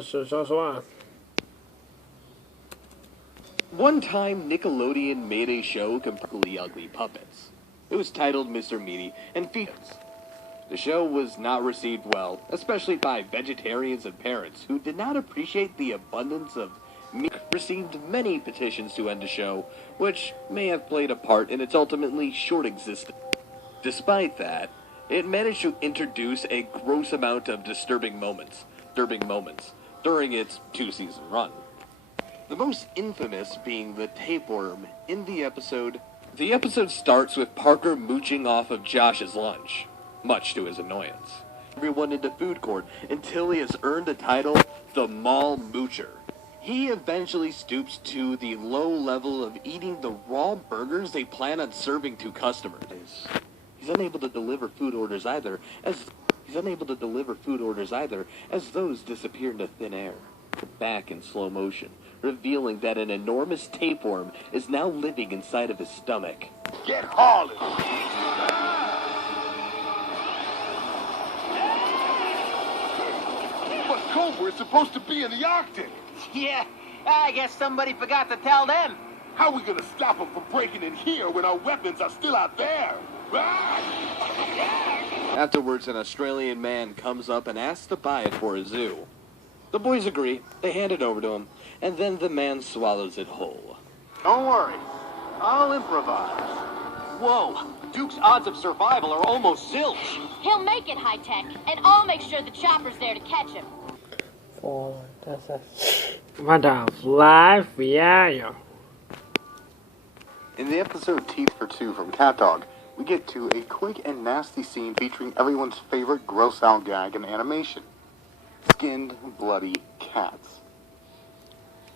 说话。One time, Nickelodeon made a show completely ugly puppets. It was titled Mr. Meaty and featured. The show was not received well, especially by vegetarians and parents who did not appreciate the abundance of meat. Received many petitions to end the show, which may have played a part in its ultimately short existence. Despite that, it managed to introduce a gross amount of disturbing moments during its two-season run. The most infamous being the tapeworm in the episode. The episode starts with Parker mooching off of Josh's lunch, much to his annoyance. Everyone in the food court until he has earned the title the Mall Moocher. He eventually stoops to the low level of eating the raw burgers they plan on serving to customers. He's unable to deliver food orders either, as those disappear into thin air. Back in slow motion, revealing that an enormous tapeworm is now living inside of his stomach. Get hauling! But Cobra is supposed to be in the Arctic! Yeah, I guess somebody forgot to tell them. How are we gonna stop them from breaking in here when our weapons are still out there? Afterwards, an Australian man comes up and asks to buy it for a zoo. The boys agree, they hand it over to him, and then the man swallows it whole. Don't worry, I'll improvise. Whoa, Duke's odds of survival are almost zilch. He'll make it high-tech, and I'll make sure the chopper's there to catch him. In the episode Teeth for Two from Cat Dog, we get to a quick and nasty scene featuring everyone's favorite gross-out gag in animation. Skinned, bloody cats.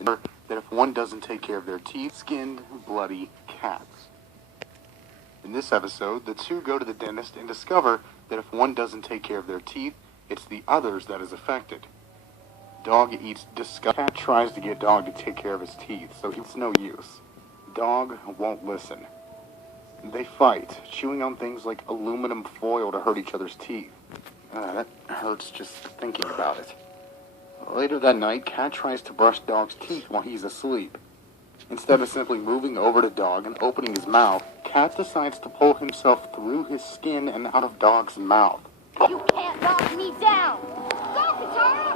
That if one doesn't take care of their teeth, skinned, bloody cats. In this episode, the two go to the dentist and discover that if one doesn't take care of their teeth, it's the others that is affected. Dog eats disgust. Cat tries to get Dog to take care of his teeth, so it's no use. Dog won't listen. They fight, chewing on things like aluminum foil to hurt each other's teeth. That hurts just thinking about it. Later that night, Cat tries to brush Dog's teeth while he's asleep. Instead of simply moving over to Dog and opening his mouth, Cat decides to pull himself through his skin and out of Dog's mouth. You can't knock me down! Go, Katara!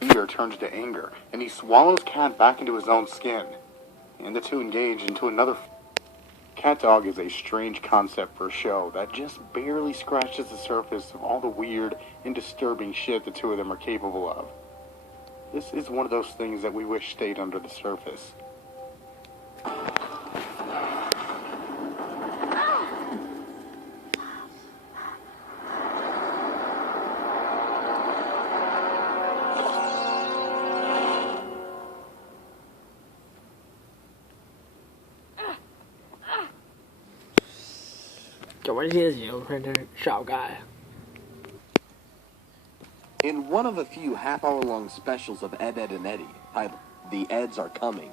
Fear turns to anger, and he swallows Cat back into his own skin. And the two engage into another. Cat Dog is a strange concept for a show that just barely scratches the surface of all the weird and disturbing shit the two of them are capable of. This is one of those things that we wish stayed under the surface. In one of a few half-hour-long specials of Ed, Edd and Eddy, titled The Eds Are Coming,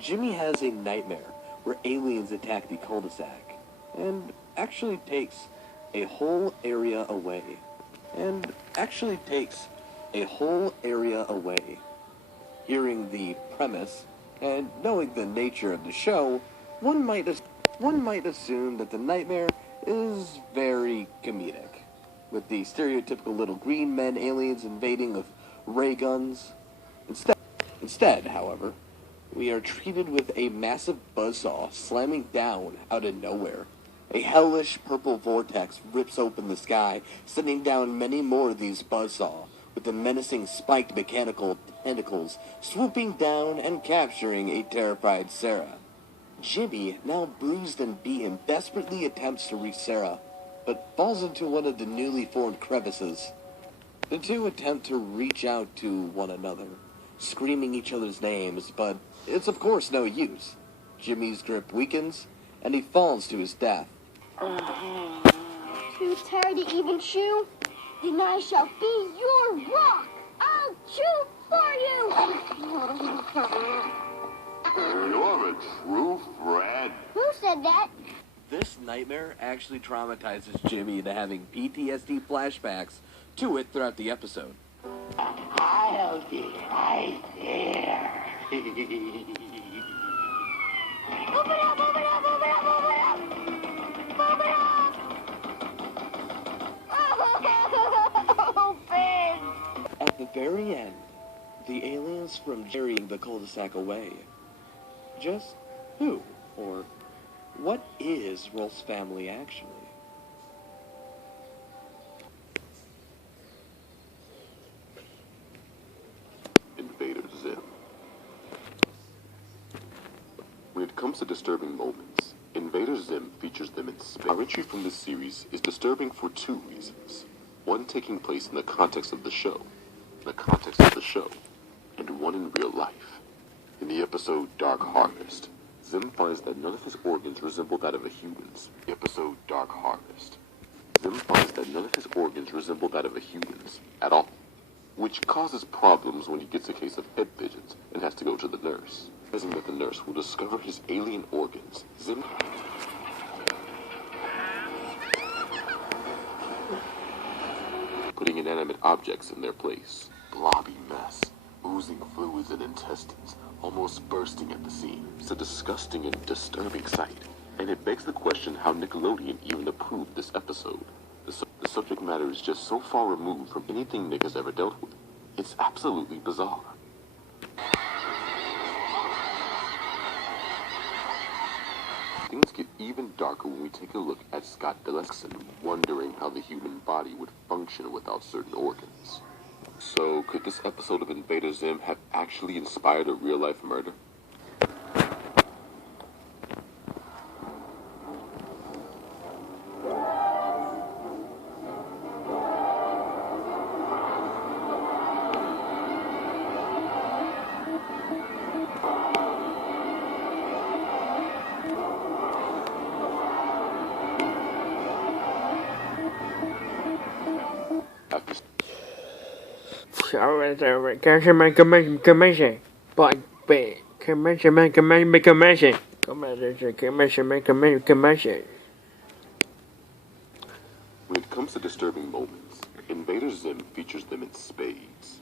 Jimmy has a nightmare where aliens attack the cul-de-sac and actually takes a whole area away. Hearing the premise and knowing the nature of the show, one might assume that the nightmare is very comedic, with the stereotypical little green men aliens invading with ray guns. Instead, however, we are treated with a massive buzzsaw slamming down out of nowhere. A hellish purple vortex rips open the sky, sending down many more of these buzzsaw, with the menacing spiked mechanical tentacles swooping down and capturing a terrified Sarah. Jimmy, now bruised and beaten, desperately attempts to reach Sarah, but falls into one of the newly formed crevices. The two attempt to reach out to one another, screaming each other's names, but it's of course no use. Jimmy's grip weakens, and he falls to his death. Too tired to even chew? Then I shall be your rock! I'll chew for you! This nightmare actually traumatizes Jimmy into having PTSD flashbacks to it throughout the episode. I'll be right there. Move it up, move it up, move it up, move it up! Move it up! Oh, Ben! At the very end, the aliens from carrying the cul-de-sac away. Just who, or what is Rolf's family actually? Invader Zim. When it comes to disturbing moments, Invader Zim features them in space. Our entry from this series is disturbing for two reasons. One taking place in the context of the show, and one in real life. In the episode Dark Harvest, Zim finds that none of his organs resemble that of a human's. At all, which causes problems when he gets a case of head pigeons and has to go to the nurse. Realizing that the nurse will discover his alien organs, Zim putting inanimate objects in their place. Blobby mess, oozing fluids and intestines, almost bursting at the seams. It's a disgusting and disturbing sight, and it begs the question how Nickelodeon even approved this episode. The subject matter is just so far removed from anything Nick has ever dealt with. It's absolutely bizarre. Things get even darker when we take a look at Scott Deleson, wondering how the human body would function without certain organs. So, could this episode of Invader Zim have actually inspired a real-life murder? Commission. When it comes to disturbing moments, Invader Zim features them in spades.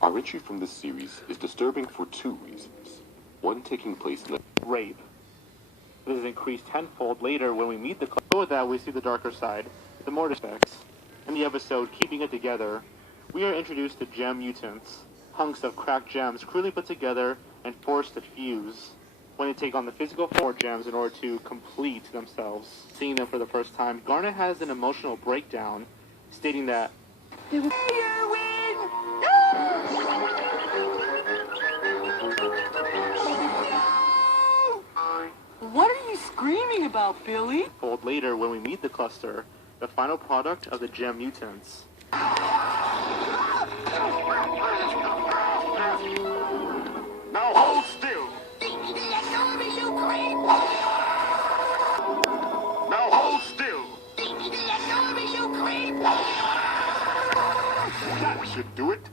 Our entry from this series is disturbing for two reasons. One taking place in the rape. This is increased tenfold later when we meet the couple. With that, we see the darker side, the more aspects. In the episode, Keeping It Together, we are introduced to gem mutants, hunks of cracked gems crudely put together and forced to fuse. When they take on the physical form of gems in order to complete themselves. Seeing them for the first time, Garnet has an emotional breakdown, stating that What are you screaming about, Billy? Fold later when we meet the cluster, the final product of the gem mutants. Now hold still. Now hold still. That should do it.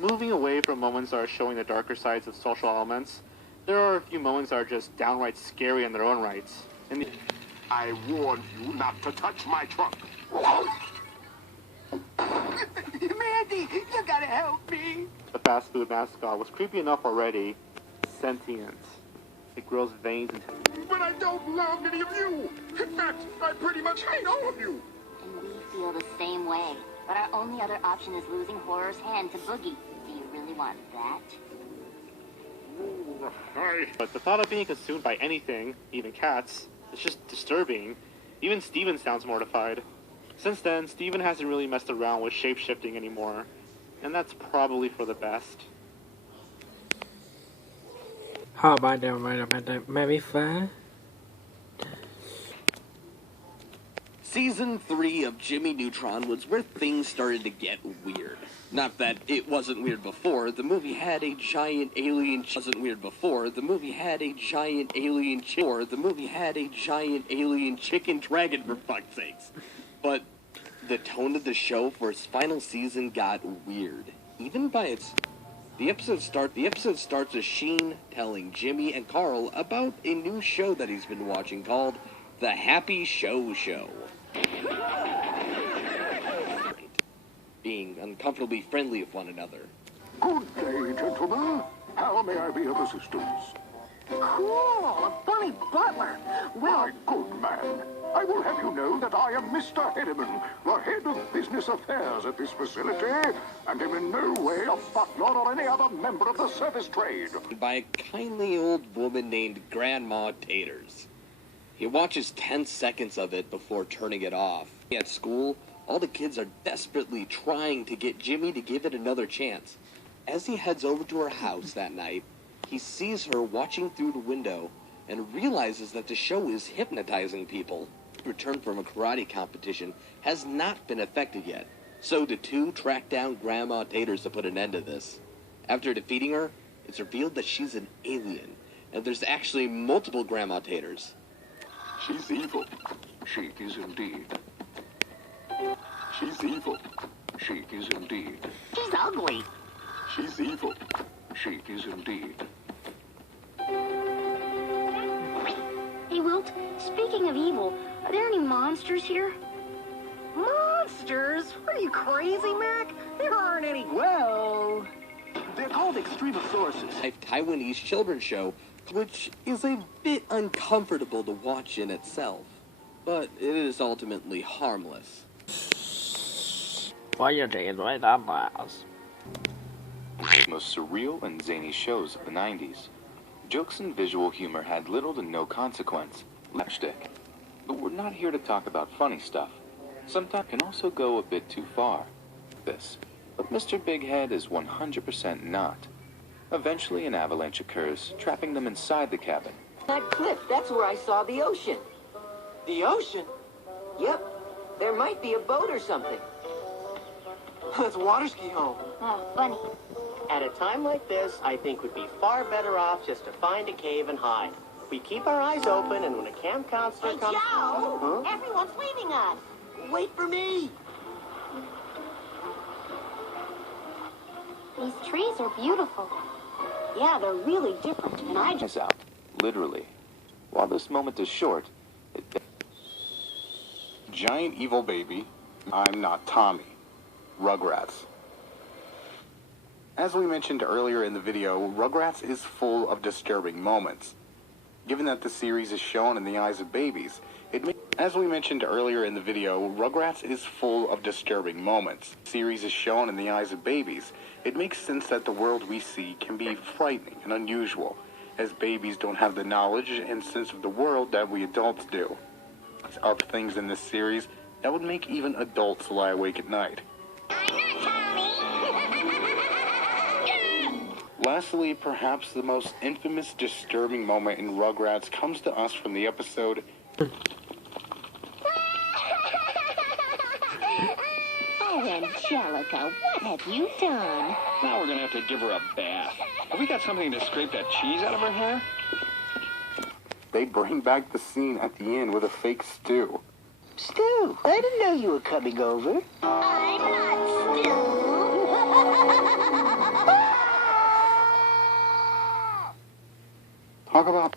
Moving away from moments that are showing the darker sides of social elements, there are a few moments that are just downright scary in their own rights. I warned you not to touch my trunk. Mandy, you gotta help me. The fast food mascot was creepy enough already. Sentient. It grows veins into... But I don't love any of you. In fact, I pretty much hate all of you. And we feel the same way. But our only other option is losing Horror's hand to Boogie. Do you really want that? But the thought of being consumed by anything, even cats, is just disturbing. Even Steven sounds mortified. Since then, Steven hasn't really messed around with shape-shifting anymore. And that's probably for the best. How about the maybe fun? Season 3 of Jimmy Neutron was where things started to get weird. Not that it wasn't weird before, the movie had a giant alien wasn't weird before, the movie had a giant alien chicken dragon for fuck's sakes. But the tone of the show for its final season got weird. Even by its... The episode starts with Sheen telling Jimmy and Carl about a new show that he's been watching called The Happy Show Show. Being uncomfortably friendly with one another. Good day, gentlemen. How may I be of assistance? Cool, a bunny butler. Well, My good man, I will have you know that I am Mr. Henneman, the head of business affairs at this facility, and am in no way a butler or any other member of the service trade. By a kindly old woman named Grandma Taters. He watches 10 seconds of it before turning it off. At school, all the kids are desperately trying to get Jimmy to give it another chance. As he heads over to her house that night, he sees her watching through the window and realizes that the show is hypnotizing people. Return from a karate competition has not been effected yet, so the two track down Grandma Taters to put an end to this. After defeating her, it's revealed that she's an alien, and there's actually multiple Grandma Taters. She's evil. She is indeed. She's evil. She is indeed. She's ugly. She's evil. She is indeed. Hey, Wilt, speaking of evil, are there any monsters here? monsters? Are you crazy, Mac? There aren't any. Well, they're called Extremosauruses. A Taiwanese children's show, which is a bit uncomfortable to watch in itself, but it is ultimately harmless. Why you doing right on mouse? Most surreal and zany shows of the 90s. Jokes and visual humor had little to no consequence. Slapstick. But we're not here to talk about funny stuff. Sometimes can also go a bit too far. But Mr. Big Head is 100% not. Eventually an avalanche occurs, trapping them inside the cabin. That cliff, that's where I saw the ocean. The ocean? Yep. There might be a boat or something. Let's water ski home. Oh, funny. At a time like this, I think we'd be far better off just to find a cave and hide. We keep our eyes open, and when a camp counselor Hey, comes... Joe! Huh? Everyone's leaving us. Wait for me! These trees are beautiful. Yeah, they're really different, and I just... Is out, literally. While this moment is short, Giant evil baby, I'm not Tommy. Rugrats. As we mentioned earlier in the video, Rugrats is full of disturbing moments. Given that the series is shown in the eyes of babies, as we mentioned earlier in the video, Rugrats is full of disturbing moments. The series is shown in the eyes of babies. It makes sense that the world we see can be frightening and unusual, as babies don't have the knowledge and sense of the world that we adults do. Of things in this series that would make even adults lie awake at night. Lastly, perhaps the most infamous disturbing moment in Rugrats comes to us from the episode Oh, Angelica, what have you done? Now we're gonna have to give her a bath. Have we got something to scrape that cheese out of her hair? They bring back the scene at the end with a fake Stu. Stu, I didn't know you were coming over. I'm not Stu. Talk about